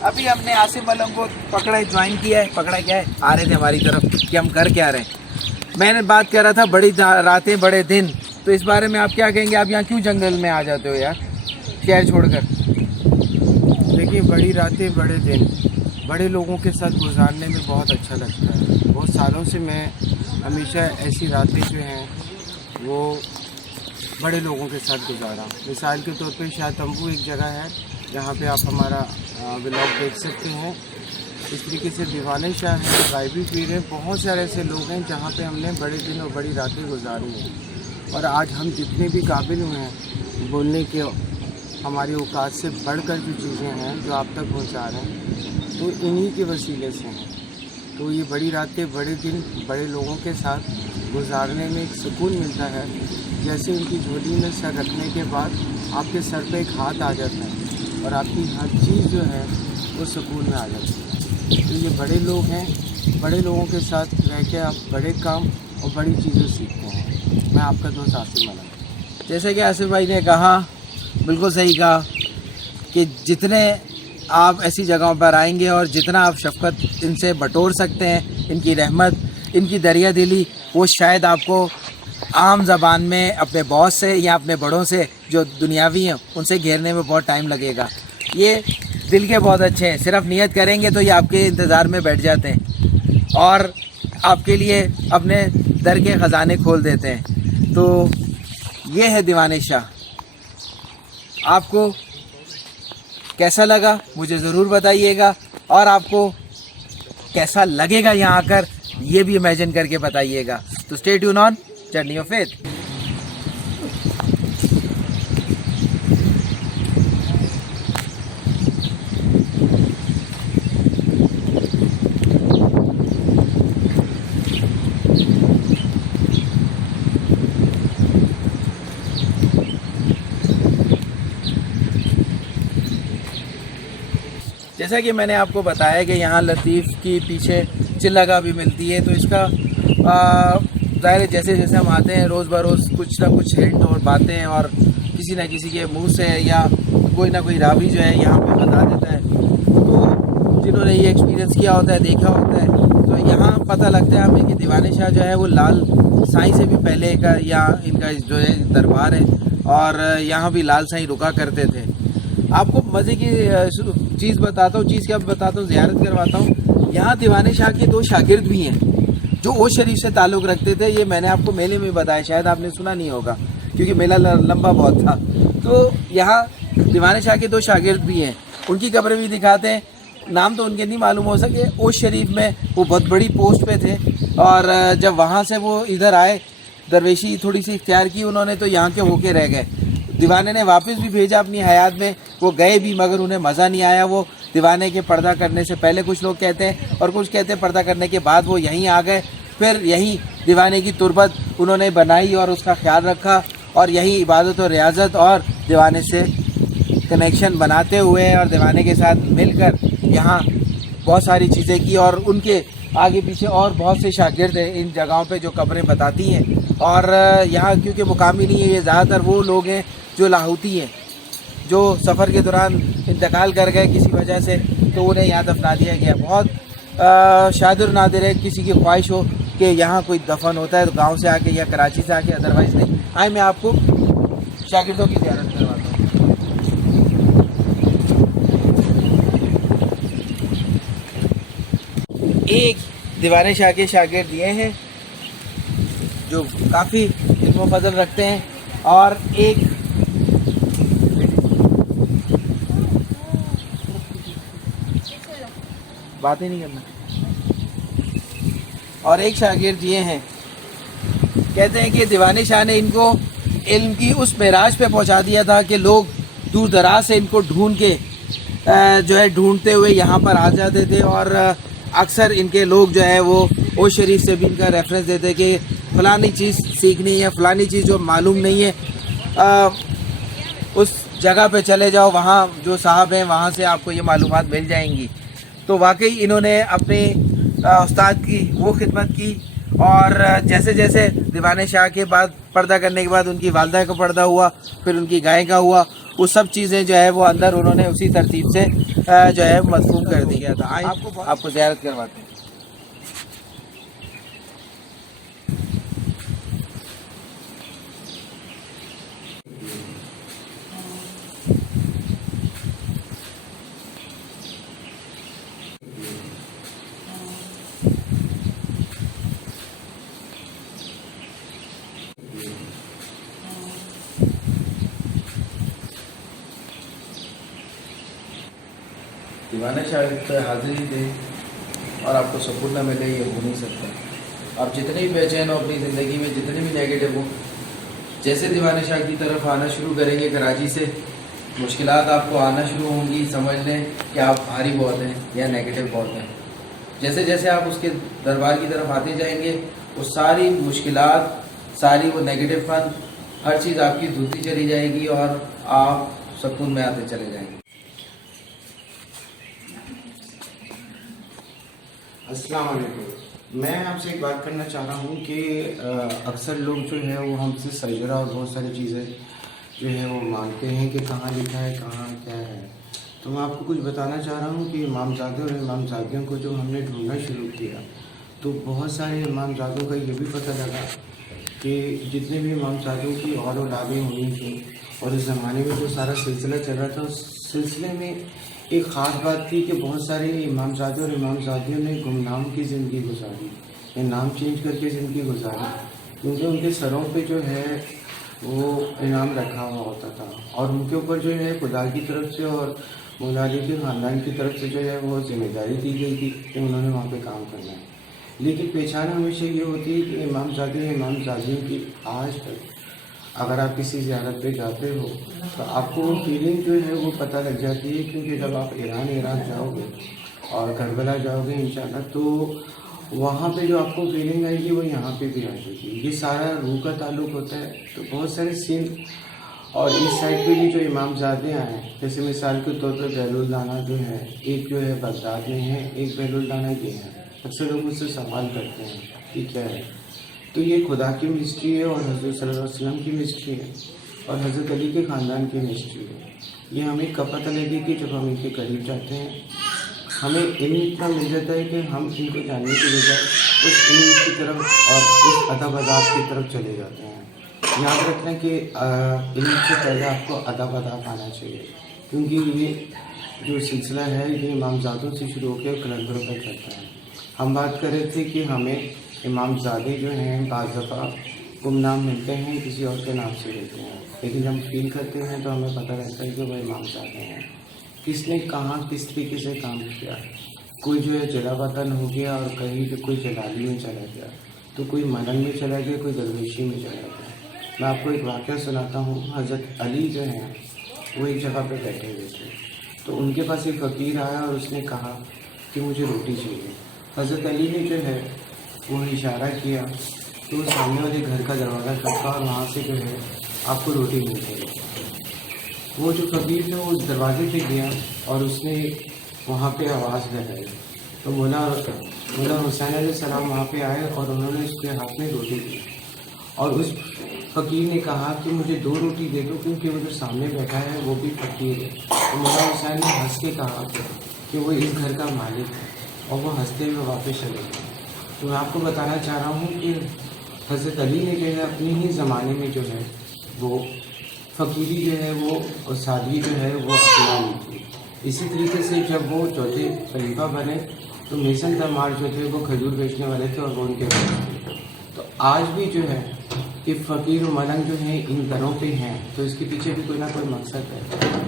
अभी हमने आसिम अलम को पकड़ा, ज्वाइन किया है, पकड़ा क्या है, आ रहे थे हमारी तरफ कि हम कर क्या रहे हैं। मैंने बात कर रहा था बड़ी रातें बड़े दिन, तो इस बारे में आप क्या कहेंगे? आप यहाँ क्यों जंगल में आ जाते हो यार, शहर छोड़कर? देखिए, बड़ी रातें बड़े दिन बड़े लोगों के साथ गुजारने में बहुत अच्छा लगता है। बहुत सालों से मैं हमेशा ऐसी रातें जो हैं वो बड़े लोगों के साथ गुजारा। मिसाल के तौर पे शाह तंबू एक जगह है जहाँ पे आप हमारा व्लॉग देख सकते हैं। इस तरीके से दीवाने शाह है, गायबी पीर है, बहुत सारे ऐसे लोग हैं जहाँ पे हमने बड़े दिन और बड़ी रातें गुजारी हैं। और आज हम जितने भी काबिल हुए हैं बोलने के, हमारी औकात से बढ़कर जो चीज़ें हैं जो आप तक पहुँचा रहे हैं, तो इन्हीं के वसीले से हैं। तो ये बड़ी रातें बड़े दिन बड़े लोगों के साथ गुजारने में एक सुकून मिलता है, जैसे उनकी झोली में सर रखने के बाद आपके सर पे एक हाथ आ जाता है और आपकी हर चीज़ जो है वो सुकून में आ जाती है। तो ये बड़े लोग हैं, बड़े लोगों के साथ रह के आप बड़े काम और बड़ी चीज़ें सीखते हैं। मैं आपका दोस्त आसिम अलम। जैसे कि आसिफ भाई ने कहा, बिल्कुल सही कहा कि जितने आप ऐसी जगहों पर आएंगे और जितना आप शफ़क़त इनसे बटोर सकते हैं, इनकी रहमत, इनकी दरिया दिली, वो शायद आपको आम ज़बान में अपने बॉस से या अपने बड़ों से जो दुनियावी हैं उनसे घेरने में बहुत टाइम लगेगा। ये दिल के बहुत अच्छे हैं, सिर्फ नियत करेंगे तो ये आपके इंतज़ार में बैठ जाते हैं और आपके लिए अपने दर के ख़जाने खोल देते हैं। तो ये है दीवाने शाह। आपको कैसा लगा मुझे ज़रूर बताइएगा और आपको कैसा लगेगा यहाँ आकर ये भी इमेजिन करके बताइएगा। तो stay tune on journey of faith. जैसा कि मैंने आपको बताया कि यहाँ लतीफ़ की पीछे चिल्लगा भी मिलती है, तो इसका ज़ाहिर है जैसे जैसे हम आते हैं रोज़ बरोज़ कुछ ना कुछ हिंट और बातें और किसी न किसी के मुंह से या कोई ना कोई रावी जो है यहाँ पे बता देता है। तो जिन्होंने ये एक्सपीरियंस किया होता है, देखा होता है, तो यहाँ पता लगता है हमें कि दीवाने शाह जो है वो लाल साईं से भी पहले का यहाँ इनका जो है दरबार है और यहाँ भी लाल साईं रुका करते थे। आपको मज़े की चीज़ बताता हूँ, चीज़ क्या बताता हूँ, ज़ियारत करवाता हूँ। यहाँ दीवाने शाह के 2 शागिर्द भी हैं जो ओश शरीफ से ताल्लुक़ रखते थे। ये मैंने आपको मेले में बताया, शायद आपने सुना नहीं होगा क्योंकि मेला लंबा बहुत था। तो यहाँ दीवाने शाह के 2 शागिर्द भी हैं, उनकी कब्रें भी दिखाते हैं। नाम तो उनके नहीं मालूम हो सके। ओश शरीफ में वो बहुत बड़ी पोस्ट पे थे और जब वहाँ से वो इधर आए, दरवेशी थोड़ी सी इख्तियार की उन्होंने, तो यहाँ के होके रह गए। दीवाने ने वापस भी भेजा अपनी हयात में, वो गए भी मगर उन्हें मज़ा नहीं आया। वो दीवाने के पर्दा करने से पहले कुछ लोग कहते हैं और कुछ कहते हैं पर्दा करने के बाद वो यहीं आ गए। फिर यहीं दीवाने की तुरबत उन्होंने बनाई और उसका ख्याल रखा, और यही इबादत और रियाजत और दीवाने से कनेक्शन बनाते हुए और दीवाने के साथ मिलकर यहाँ बहुत सारी चीज़ें की। और उनके आगे पीछे और बहुत से शागिर्द हैं इन जगहों पे जो कब्रें बताती हैं। और यहाँ क्योंकि मुकामी नहीं है, ये ज़्यादातर वो लोग हैं जो लाहौती हैं, जो सफ़र के दौरान इंतकाल कर गए किसी वजह से, तो उन्हें यहाँ दफना दिया गया। बहुत शादिर नादिर है किसी की ख्वाहिश हो कि यहाँ कोई दफन होता है तो गांव से आके या कराची से आके, अदरवाइज़ नहीं। आए मैं आपको शागिर्दों की ज़ियारत करवाता हूँ। एक दीवाने शाह के शागिर्द ये हैं जो काफ़ी इल्म व फजल रखते हैं, और एक बात ही नहीं करना, और एक शागिर्द ये हैं, कहते हैं कि दीवाने शाह ने इनको इल्म की उस मेराज पे पहुंचा दिया था कि लोग दूर दराज से इनको ढूंढ के जो है ढूंढते हुए यहाँ पर आ जाते थे। और अक्सर इनके लोग जो है वो ओ शरीफ से भी इनका रेफरेंस देते कि फ़लानी चीज़ सीखनी है, फ़लानी चीज़ जो मालूम नहीं है उस जगह पे चले जाओ, वहाँ जो साहब हैं वहाँ से आपको ये मालूमात मिल जाएंगी। तो वाकई इन्होंने अपने उस्ताद की वो खिदमत की, और जैसे जैसे दीवाने शाह के बाद पर्दा करने के बाद उनकी वालदा का पर्दा हुआ, फिर उनकी गाय का हुआ, वो सब चीज़ें जो है वो अंदर उन्होंने उसी तरतीब से जो है मज़मूम कर दिया था। आइए आपको ज़ियारत करवाते हैं। दीवाना शायद पे हाजिरी दे और आपको सुकून ना मिले, ये हो नहीं सकता। आप जितने भी बेचैन हो अपनी ज़िंदगी में, जितने भी नेगेटिव हो, जैसे दीवाना शाह की तरफ आना शुरू करेंगे कराची से, मुश्किलात आपको आना शुरू होंगी। समझ लें कि आप भारी बहुत हैं या नेगेटिव बहुत हैं। जैसे जैसे आप उसके दरबार की तरफ आते जाएंगे, वो सारी मुश्किलात, सारी वो नेगेटिवपन, हर चीज़ आपकी धुलती चली जाएगी और आप सुकून में आते चले जाएंगे। अस्सलाम वालेकुम। मैं आपसे एक बात करना चाह रहा हूँ कि अक्सर लोग जो है वो हमसे सजरा और बहुत सारी चीज़ें जो है वो मांगते हैं कि कहाँ लिखा है, कहाँ क्या है। तो मैं आपको कुछ बताना चाह रहा हूँ कि इमामज़ादे और इमामज़ादियों को जो हमने ढूंढना शुरू किया, तो बहुत सारे इमामज़ादों का ये भी पता लगा कि जितने भी इमामज़ादों की और औलादें हुई थी, और उस ज़माने में जो सारा सिलसिला चल रहा था, उस सिलसिले में एक ख़ास बात थी कि बहुत सारे इमामज़ादे और इमामज़ादियों ने गुमनाम की ज़िंदगी गुजारी, या नाम चेंज करके ज़िंदगी गुजारी, क्योंकि उनके सरों पे जो है वो इनाम रखा हुआ होता था, और उनके ऊपर जो है खुदा की तरफ से और मौला अली के ख़ानदान की तरफ से जो है वो जिम्मेदारी दी गई थी कि उन्होंने वहाँ पे काम करना है। लेकिन पहचान हमेशा ये होती है कि इमामज़ादे इमामज़ादियों की आज तक अगर आप किसी ज़ियारत पे जाते हो तो आपको वो फीलिंग जो है वो पता लग जाती है, क्योंकि जब आप ईरान इराक जाओगे और करबला जाओगे इंशाल्लाह, तो वहाँ पे जो आपको फीलिंग आएगी वो यहाँ पे भी आ जाएगी। ये सारा रूह का ताल्लुक़ होता है। तो बहुत सारे सिंध और इस साइड पे भी जो इमामज़ादे आए, जैसे मिसाल के तौर पर बहलुल दाना जो है, एक जो है बगदाद में है, एक बहलुल दाना ये है। अक्सर लोग मुझसे सवाल करते हैं कि क्या है, तो ये खुदा की मिस्ट्री है और हज़रत सल्लल्लाहु अलैहि वसल्लम की मिस्ट्री है और हज़रत अली के ख़ानदान की मिस्ट्री है। ये हमें कब पता लगी कि जब हम इनके करीब जाते हैं, हमें इल्म इतना मिल जाता है कि हम इनको जानने के बजाय उस इल्म की तरफ और उस अदब अदाब की तरफ चले जाते हैं। याद रखना कि इल्म से पहले आपको अदब अदाब आना चाहिए, क्योंकि ये जो सिलसिला है ये इमामज़ादों से शुरू होकर कलंदरों पर चलता है। हम बात कर रहे थे कि हमें इमामज़ादे जो हैं बाज़ दफ़ा गुमनाम मिलते हैं, किसी और के नाम से मिलते हैं, लेकिन जब हम फील करते हैं तो हमें पता रहता है कि वह इमामज़ादे हैं। किसने कहाँ किस तरीके से काम किया, कोई जो है जला वतन हो गया और कहीं पे कोई जलाली में चला गया, तो कोई मनन में चला गया, कोई दरवेशी में चला गया। मैं आपको एक वाक़या सुनाता हूँ। हज़रत अली जो हैं वो एक जगह पे बैठे हुए थे, तो उनके पास एक फ़कीर आया और उसने कहा कि मुझे रोटी चाहिए। हज़रत अली ने जो है वो इशारा किया तो सामने वाले घर का दरवाज़ा खटका और वहाँ से जो है आपको रोटी मिल जाएगी। वो जो फ़कीर था वो उस दरवाजे पे गया और उसने वहाँ पे आवाज़ लगाई तो मौला हुसैन अलैहिस्सलाम वहाँ पे आए और उन्होंने उसके हाथ में रोटी दी और उस फ़कीर ने कहा कि मुझे 2 रोटी दे दो क्योंकि वो जो सामने बैठा है वो भी फ़कीर है। तो मौला हुसैन ने हंस के कहा कि वो इस घर का मालिक है और वो हंसते हुए वापस चले गए। तो मैं आपको बताना चाह रहा हूँ कि हज़रत अली ने जो है अपने ही ज़माने में जो है वो फ़कीरी जो है वो और सादगी जो है वो अपना ली थी। इसी तरीके से जब वो चौथे खलीफा बने तो मेसन तमार जो थे वो खजूर बेचने वाले थे और वो उनके थे। तो आज भी जो है कि फ़कीर और मलंग जो है इन घरों पे हैं तो इसके पीछे भी कोई ना कोई मकसद है।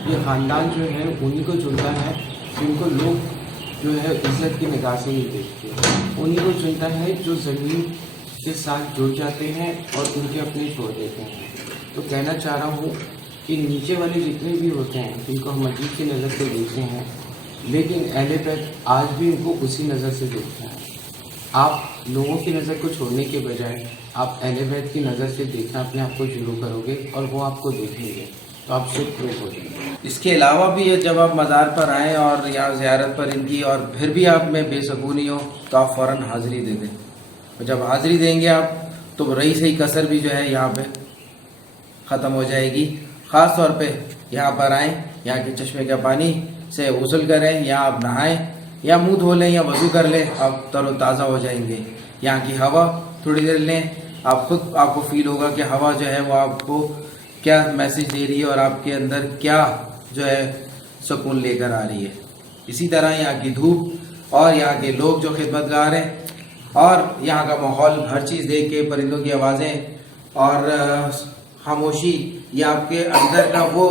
ये ख़ानदान जो है उन्हीं को चुनता है जिनको लोग जो है इज़्ज़त की निगाह से ही देखते हैं। उन्हीं को चुनता है जो ज़मीन के साथ जुड़ जाते हैं और उनके अपने छोड़ देते हैं। तो कहना चाह रहा हूँ कि नीचे वाले जितने भी होते हैं जिनको हम अजीब की नज़र से देखते हैं लेकिन अहले बैत आज भी उनको उसी नज़र से देखते हैं। आप लोगों की नज़र को छोड़ने के बजाय आप अहले बैत की नज़र से देखना अपने आप को शुरू करोगे और वो आपको देखेंगे तो आप शुक्र हो जाएंगे। इसके अलावा भी ये जब आप मज़ार पर आएँ और यहाँ ज़ियारत पर इनकी और फिर भी आप में बेसकूनी हो तो आप फ़ौरन हाज़िरी दे दें। और जब हाज़िरी देंगे आप तो रही सही कसर भी जो है यहाँ पे ख़त्म हो जाएगी। ख़ास तौर पे यहाँ पर आएँ, यहाँ के चश्मे का पानी से गुस्ल करें या आप नहाएं या मुंह धो लें या वज़ू कर लें, आप तरोताज़ा हो जाएंगे। यहाँ की हवा थोड़ी देर लें, आपको फील होगा कि हवा जो है वो आपको क्या मैसेज दे रही है और आपके अंदर क्या जो है सुकून लेकर आ रही है। इसी तरह यहाँ की धूप और यहाँ के लोग जो खिदमतगार हैं और यहाँ का माहौल, हर चीज़ देख के परिंदों की आवाज़ें और खामोशी, ये आपके अंदर का वो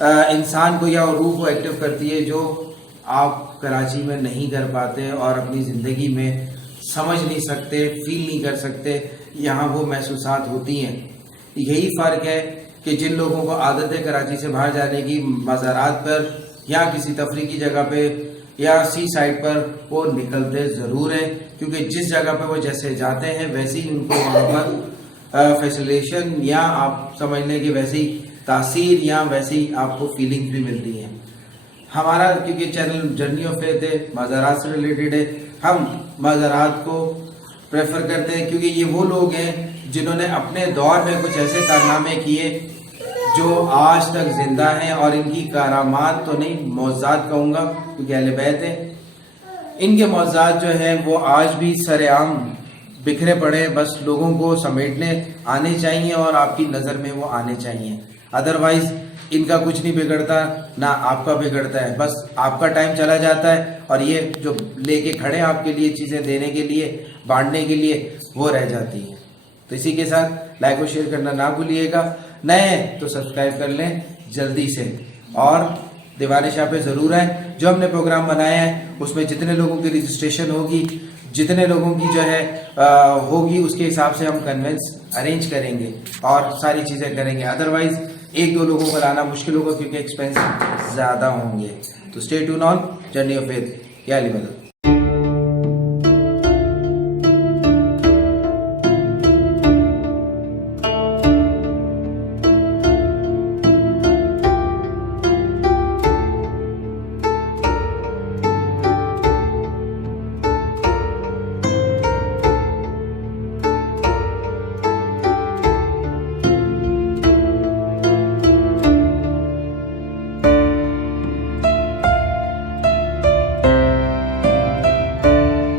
इंसान को या रूह को एक्टिव करती है जो आप कराची में नहीं कर पाते और अपनी ज़िंदगी में समझ नहीं सकते, फील नहीं कर सकते। यहाँ वो महसूसात होती हैं। यही फ़र्क है कि जिन लोगों को आदत है कराची से बाहर जाने की, मज़ारात पर या किसी तफरी की जगह पे या सी साइड पर, वो निकलते ज़रूर हैं क्योंकि जिस जगह पे वो जैसे जाते हैं वैसे ही उनको वहाँ पर फैसिलेशन या आप समझ लें कि वैसी तासीर या वैसी आपको फीलिंग्स भी मिलती हैं। हमारा क्योंकि चैनल जर्नी ऑफ फेथ है, मज़ारात से रिलेटेड है, हम मज़ारात को प्रेफर करते हैं क्योंकि ये वो लोग हैं जिन्होंने अपने दौर में कुछ ऐसे कारनामे किए जो आज तक ज़िंदा हैं और इनकी करामात तो नहीं, मौज़ात कहूँगा क्योंकि अहले बैत हैं। इनके मौज़ात जो हैं वो आज भी सरेआम बिखरे पड़े, बस लोगों को समेटने आने चाहिए और आपकी नज़र में वो आने चाहिए। अदरवाइज़ इनका कुछ नहीं बिगड़ता, ना आपका बिगड़ता है, बस आपका टाइम चला जाता है और ये जो लेके खड़े आपके लिए चीज़ें देने के लिए, बांटने के लिए, वो रह जाती हैं। तो इसी के साथ लाइक और शेयर करना ना भूलिएगा। नए हैं तो सब्सक्राइब कर लें जल्दी से और दीवाने शाह पे ज़रूर आए। जो हमने प्रोग्राम बनाया है उसमें जितने लोगों की रजिस्ट्रेशन होगी, जितने लोगों की जो है होगी, उसके हिसाब से हम कन्वेंस अरेंज करेंगे और सारी चीज़ें करेंगे। अदरवाइज़ 1-2 लोगों को लाना मुश्किल होगा क्योंकि एक्सपेंस ज़्यादा होंगे। तो stay tune on journey of faith. या अली मदद।